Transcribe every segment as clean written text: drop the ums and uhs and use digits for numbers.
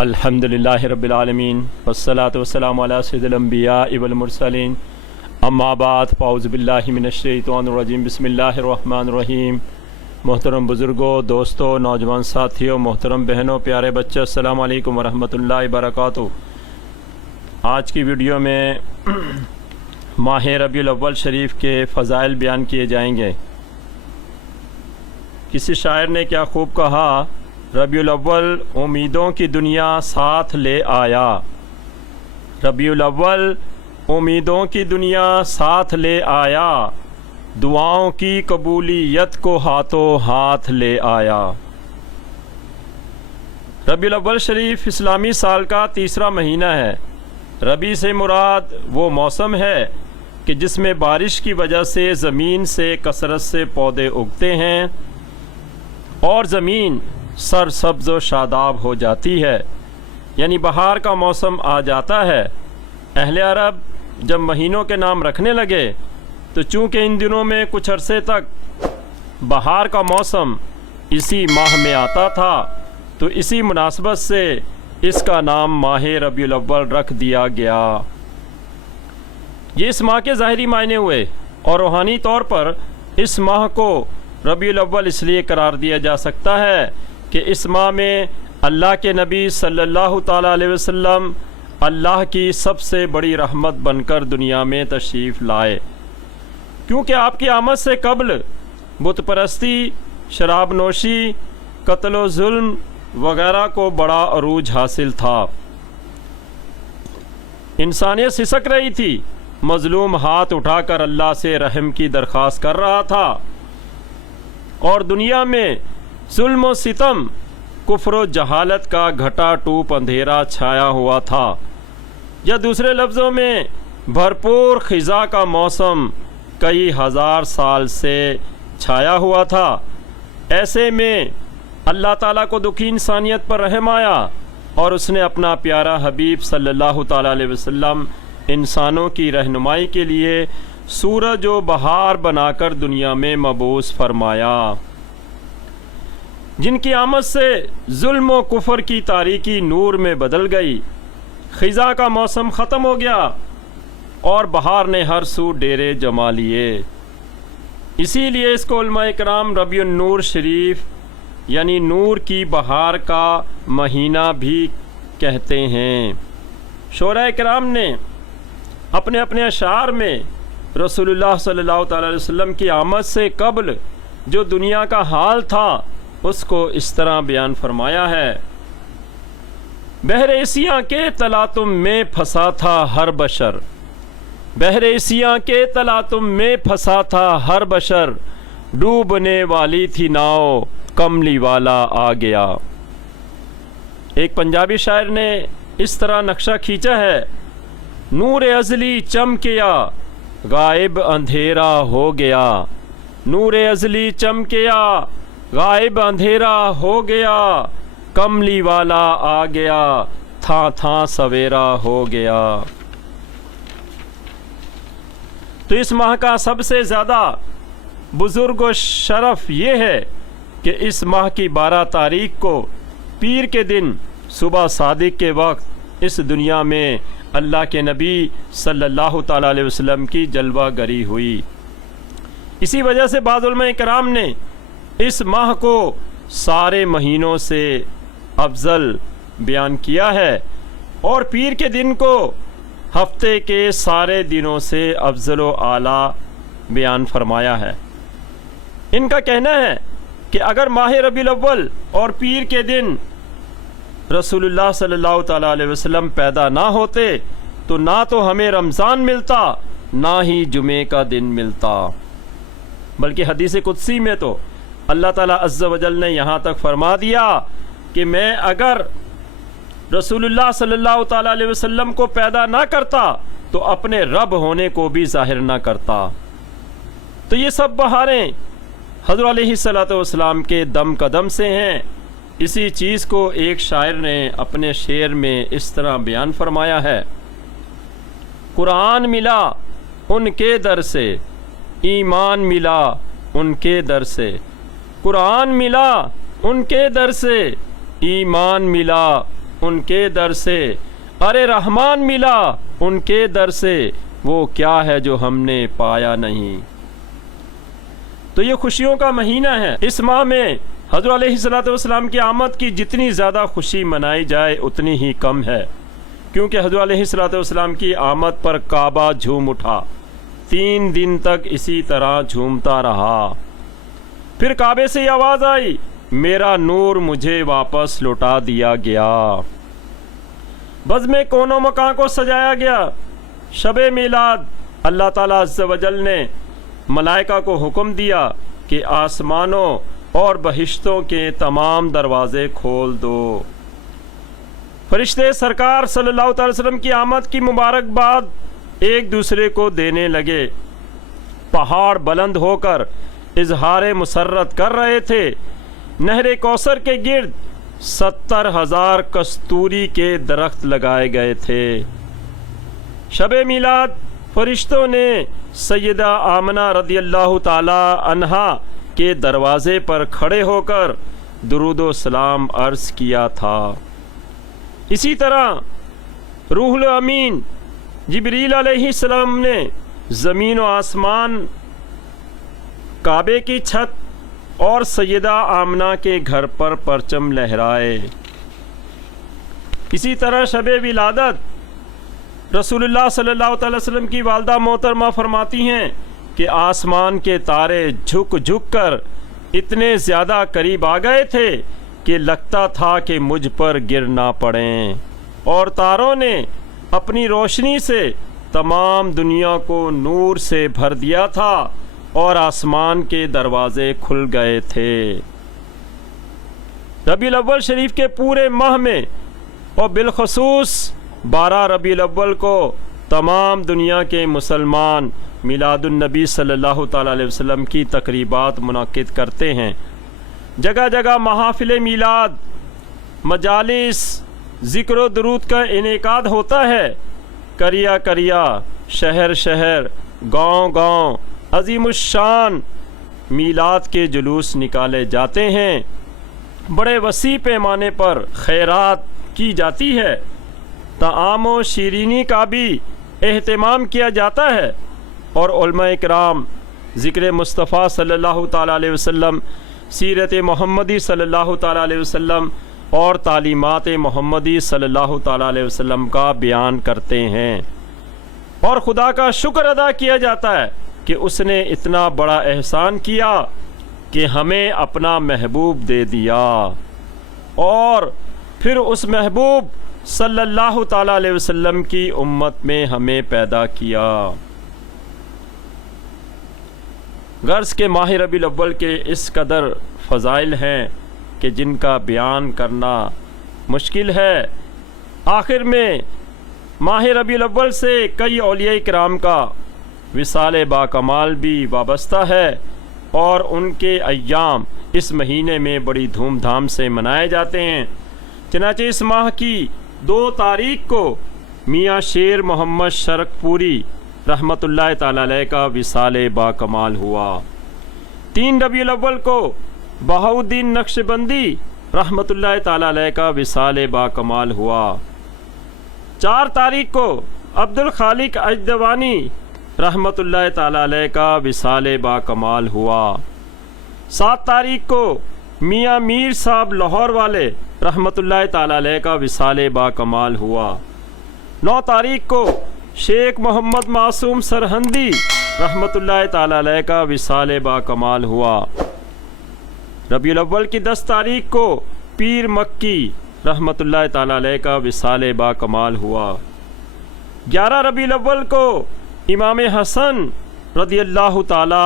الحمدللہ رب العالمین والصلاة والسلام علی سید الانبیاء والمرسلین اما بعد فاعوذ باللہ من الشیطان الرجیم بسم اللہ الرحمن الرحیم۔ محترم بزرگوں، دوستوں، نوجوان ساتھیوں، محترم بہنوں، پیارے بچوں، السلام علیکم ورحمۃ اللہ وبرکاتہ۔ آج کی ویڈیو میں ماہ ربیع الاول شریف کے فضائل بیان کیے جائیں گے۔ کسی شاعر نے کیا خوب کہا، ربیع الاول امیدوں کی دنیا ساتھ لے آیا۔ ربیع الاول امیدوں کی دنیا ساتھ لے آیا، دعاؤں کی قبولیت کو ہاتھوں ہاتھ لے آیا۔ ربیع الاول شریف اسلامی سال کا تیسرا مہینہ ہے۔ ربیع سے مراد وہ موسم ہے کہ جس میں بارش کی وجہ سے زمین سے کثرت سے پودے اگتے ہیں اور زمین سرسبز و شاداب ہو جاتی ہے، یعنی بہار کا موسم آ جاتا ہے۔ اہل عرب جب مہینوں کے نام رکھنے لگے تو چونکہ ان دنوں میں کچھ عرصے تک بہار کا موسم اسی ماہ میں آتا تھا، تو اسی مناسبت سے اس کا نام ماہ ربیع الاول رکھ دیا گیا۔ یہ اس ماہ کے ظاہری معنی ہوئے اور روحانی طور پر اس ماہ کو ربیع الاول اس لیے قرار دیا جا سکتا ہے کہ اس ماہ میں اللہ کے نبی صلی اللہ تعالیٰ علیہ وسلم اللہ کی سب سے بڑی رحمت بن کر دنیا میں تشریف لائے، کیونکہ آپ کی آمد سے قبل بت پرستی، شراب نوشی، قتل و ظلم وغیرہ کو بڑا عروج حاصل تھا۔ انسانیت سسک رہی تھی، مظلوم ہاتھ اٹھا کر اللہ سے رحم کی درخواست کر رہا تھا، اور دنیا میں ظلم و ستم، کفر و جہالت کا گھٹا ٹوپ اندھیرا چھایا ہوا تھا، یا دوسرے لفظوں میں بھرپور خزاں کا موسم کئی ہزار سال سے چھایا ہوا تھا۔ ایسے میں اللہ تعالیٰ کو دکھی انسانیت پر رحم آیا اور اس نے اپنا پیارا حبیب صلی اللہ تعالیٰ علیہ وسلم انسانوں کی رہنمائی کے لیے سورج و بہار بنا کر دنیا میں مبعوث فرمایا، جن کی آمد سے ظلم و کفر کی تاریکی نور میں بدل گئی، خزاں کا موسم ختم ہو گیا اور بہار نے ہر سو ڈیرے جما لیے۔ اسی لیے اس کو علماء کرام ربیع النور شریف یعنی نور کی بہار کا مہینہ بھی کہتے ہیں۔ شعراء کرام نے اپنے اپنے اشعار میں رسول اللہ صلی اللہ تعالیٰ علیہ وسلم کی آمد سے قبل جو دنیا کا حال تھا اس کو اس طرح بیان فرمایا ہے۔ بحر ایسیاں کے تلاطم میں پھنسا تھا ہر بشر، بحر ایسیاں کے تلاطم میں پھنسا تھا ہر بشر، ڈوبنے والی تھی ناؤ کملی والا آ گیا۔ ایک پنجابی شاعر نے اس طرح نقشہ کھینچا ہے، نور ازلی چمکیا غائب اندھیرا ہو گیا، نور ازلی چمکیا غائب اندھیرا ہو گیا، کملی والا آ گیا، تھا تھا سویرا ہو گیا۔ تو اس ماہ کا سب سے زیادہ بزرگ و شرف یہ ہے کہ اس ماہ کی 12 تاریخ کو پیر کے دن صبح صادق کے وقت اس دنیا میں اللہ کے نبی صلی اللہ تعالیٰ علیہ وسلم کی جلوہ گری ہوئی۔ اسی وجہ سے بعض علماء کرام نے اس ماہ کو سارے مہینوں سے افضل بیان کیا ہے اور پیر کے دن کو ہفتے کے سارے دنوں سے افضل و اعلیٰ بیان فرمایا ہے۔ ان کا کہنا ہے کہ اگر ماہ ربیع الاول اور پیر کے دن رسول اللہ صلی اللہ تعالیٰ علیہ وسلم پیدا نہ ہوتے تو نہ تو ہمیں رمضان ملتا نہ ہی جمعے کا دن ملتا، بلکہ حدیث قدسی میں تو اللہ تعالیٰ عز و جل نے یہاں تک فرما دیا کہ میں اگر رسول اللہ صلی اللہ تعالیٰ علیہ وسلم کو پیدا نہ کرتا تو اپنے رب ہونے کو بھی ظاہر نہ کرتا۔ تو یہ سب بہاریں حضرت علیہ الصلوۃ والسلام کے دم قدم سے ہیں۔ اسی چیز کو ایک شاعر نے اپنے شعر میں اس طرح بیان فرمایا ہے، قرآن ملا ان کے در سے، ایمان ملا ان کے در سے، قرآن ملا ان کے در سے، ایمان ملا ان کے در سے، ارے رحمان ملا ان کے در سے، وہ کیا ہے جو ہم نے پایا نہیں۔ تو یہ خوشیوں کا مہینہ ہے۔ اس ماہ میں حضور علیہ السلام کی آمد کی جتنی زیادہ خوشی منائی جائے اتنی ہی کم ہے، کیونکہ حضور علیہ السلام کی آمد پر کعبہ جھوم اٹھا، 3 دن تک اسی طرح جھومتا رہا۔ پھر کعبے سے یہ آواز آئی، میرا نور مجھے واپس لوٹا دیا گیا۔ بزم کون و مکان کو سجایا گیا۔ شب میلاد اللہ تعالیٰ عز و جل نے ملائکہ کو حکم دیا کہ آسمانوں اور بہشتوں کے تمام دروازے کھول دو۔ فرشتے سرکار صلی اللہ تعالی وسلم کی آمد کی مبارکباد ایک دوسرے کو دینے لگے۔ پہاڑ بلند ہو کر اظہار مسرت کر رہے تھے۔ نہر کوثر کے گرد 70,000 کستوری کے درخت لگائے گئے تھے۔ شب میلاد فرشتوں نے سیدہ آمنہ رضی اللہ تعالی عنہا کے دروازے پر کھڑے ہو کر درود و سلام عرض کیا تھا۔ اسی طرح روح الامین جبریل علیہ السلام نے زمین و آسمان، کعبے کی چھت اور سیدہ آمنہ کے گھر پر پرچم لہرائے۔ اسی طرح شب ولادت رسول اللہ صلی اللہ تعالی وسلم کی والدہ محترمہ فرماتی ہیں کہ آسمان کے تارے جھک جھک کر اتنے زیادہ قریب آ گئے تھے کہ لگتا تھا کہ مجھ پر گر نہ پڑیں، اور تاروں نے اپنی روشنی سے تمام دنیا کو نور سے بھر دیا تھا اور آسمان کے دروازے کھل گئے تھے۔ ربیع الاول شریف کے پورے ماہ میں اور بالخصوص 12 ربیع الاول کو تمام دنیا کے مسلمان میلاد النبی صلی اللہ تعالی علیہ وسلم کی تقریبات منعقد کرتے ہیں۔ جگہ جگہ محافل میلاد، مجالس، ذکر و درود کا انعقاد ہوتا ہے۔ کریا کریا، شہر شہر، گاؤں گاؤں عظیم الشان میلاد کے جلوس نکالے جاتے ہیں۔ بڑے وسیع پیمانے پر خیرات کی جاتی ہے۔ طعام و شیرینی کا بھی اہتمام کیا جاتا ہے، اور علماء اکرام ذکر مصطفیٰ صلی اللہ تعالی علیہ وسلم، سیرت محمدی صلی اللہ تعالی علیہ وسلم اور تعلیمات محمدی صلی اللہ تعالی علیہ وسلم کا بیان کرتے ہیں، اور خدا کا شکر ادا کیا جاتا ہے کہ اس نے اتنا بڑا احسان کیا کہ ہمیں اپنا محبوب دے دیا، اور پھر اس محبوب صلی اللہ تعالی علیہ وسلم کی امت میں ہمیں پیدا کیا۔ غرض کے ماہ ربیع الاول کے اس قدر فضائل ہیں کہ جن کا بیان کرنا مشکل ہے۔ آخر میں ماہ ربیع الاول سے کئی اولیاء کرام کا وصال باکمال بھی وابستہ ہے، اور ان کے ایام اس مہینے میں بڑی دھوم دھام سے منائے جاتے ہیں۔ چنانچہ اس ماہ کی 2 تاریخ کو میاں شیر محمد شرک پوری رحمۃ اللہ تعالی علیہ کا وصال باکمال ہوا۔ 3 ربیع الاول کو بہاؤالدین نقشبندی رحمۃ اللہ تعالی علیہ کا وصال باکمال ہوا۔ 4 تاریخ کو عبد الخالق اجدوانی رحمۃ اللہ تعالی علیہ کا وصال باکمال ہوا۔ 7 تاریخ کو میاں میر صاحب لاہور والے رحمۃ اللہ تعالی علیہ کا وصال باکمال ہوا۔ 9 تاریخ کو شیخ محمد معصوم سرہندی رحمۃ اللہ تعالی علیہ کا وصال باکمال ہوا۔ ربیع الاول کی 10 تاریخ کو پیر مکی رحمۃ اللہ تعالی علیہ کا وصال باکمال ہوا۔ 11 ربیع الاول کو امام حسن رضی اللہ تعالی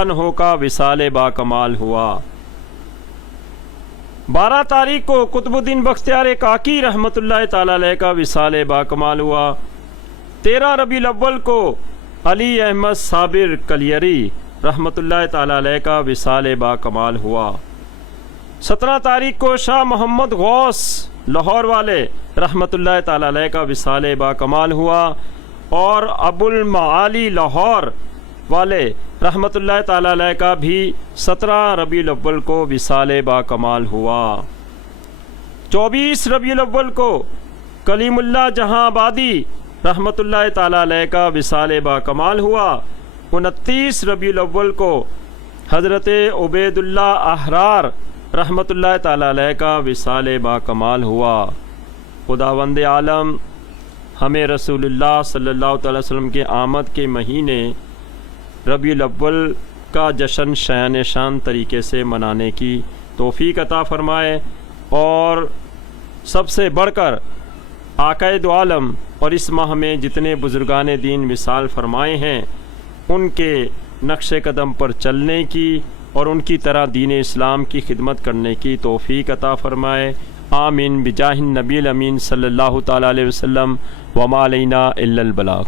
عنہ کا وصال باکمال ہوا۔ 12 تاریخ کو قطب الدین بختیار کاکی رحمۃ اللہ تعالی علیہ کا وصال باکمال ہوا۔ 13 ربیع الاول کو علی احمد صابر کلیری رحمۃ اللہ تعالی علیہ کا وصال باکمال ہوا۔ 17 تاریخ کو شاہ محمد غوث لاہور والے رحمۃ اللہ تعالی علیہ کا وصال باکمال ہوا، اور ابو المعالی لاہور والے رحمۃ اللہ تعالی علیہ کا بھی 17 ربیع الاول کو وصال باکمال ہوا۔ 24 ربیع الاول کو کلیم اللہ جہاں آبادی رحمۃ اللہ تعالیٰ علیہ کا وصال با کمال ہوا۔ 29 ربیع الاول کو حضرت عبید اللہ احرار رحمۃ اللہ تعالیٰ علیہ کا وصال با کمال ہوا۔ خداوند عالم ہمیں رسول اللہ صلی اللہ تعالی وسلم کے آمد کے مہینے ربیع الاول کا جشن شایان شان طریقے سے منانے کی توفیق عطا فرمائے، اور سب سے بڑھ کر آقائے دو عالم اور اس ماہ میں جتنے بزرگان دین وصال فرمائے ہیں ان کے نقش قدم پر چلنے کی اور ان کی طرح دین اسلام کی خدمت کرنے کی توفیق عطا فرمائے۔ آمین بجاہ النبی الامین صلی اللہ تعالی علیہ وسلم، وما علینا الا البلاغ۔